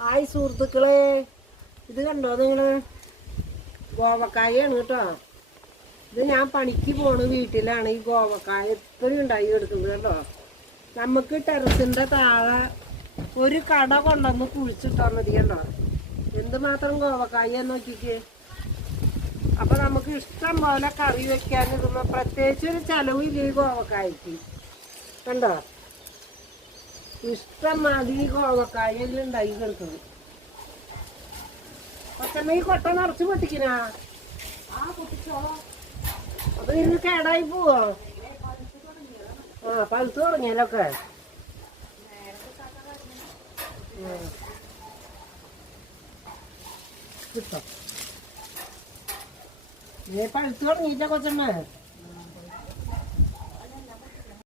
Hi സുഹൃത്തുക്കളെ. ഇത് കണ്ടോ നിങ്ങൾ ഗോവക്കായാണ് കേട്ടോ. ഇത് ഞാൻ പണിക്ക് പോണ വീട്ടിലാണ്. ഈ ഗോവക്കായ എപ്പോഴും ഉണ്ടായി എടുക്കുന്നത് കേട്ടോ. നമുക്ക് ടെറസിന്റെ താഴെ ഒരു കട കൊണ്ടുവന്ന് കുഴിച്ചിട്ടാൽ മതി കേട്ടോ. എന്തുമാത്രം ഗോവക്കായ നോക്കിക്കേ. അപ്പൊ നമുക്ക് ഇഷ്ടം പോലെ കറി വെക്കാൻ ഇടുമ്പോൾ പ്രത്യേകിച്ച് ഒരു ചെലവില്ല ഈ ഗോവക്കായ്ക്ക്. കണ്ടോ? ഇഷ്ടം മാതിരി കോവക്കായെല്ലാം ഉണ്ടായി കിടക്കുന്നത് പച്ചമ്മ ഈ കൊട്ട നിറച്ച് പൊട്ടിക്കനാ? അത് ഇരുന്ന് കേടായി പോവോ? ആ പഴുത്ത് തുടങ്ങിയാലൊക്കെ. കിട്ടോ. ഏ പഴുത്ത് തുടങ്ങിയില്ല കൊച്ചമ്മ?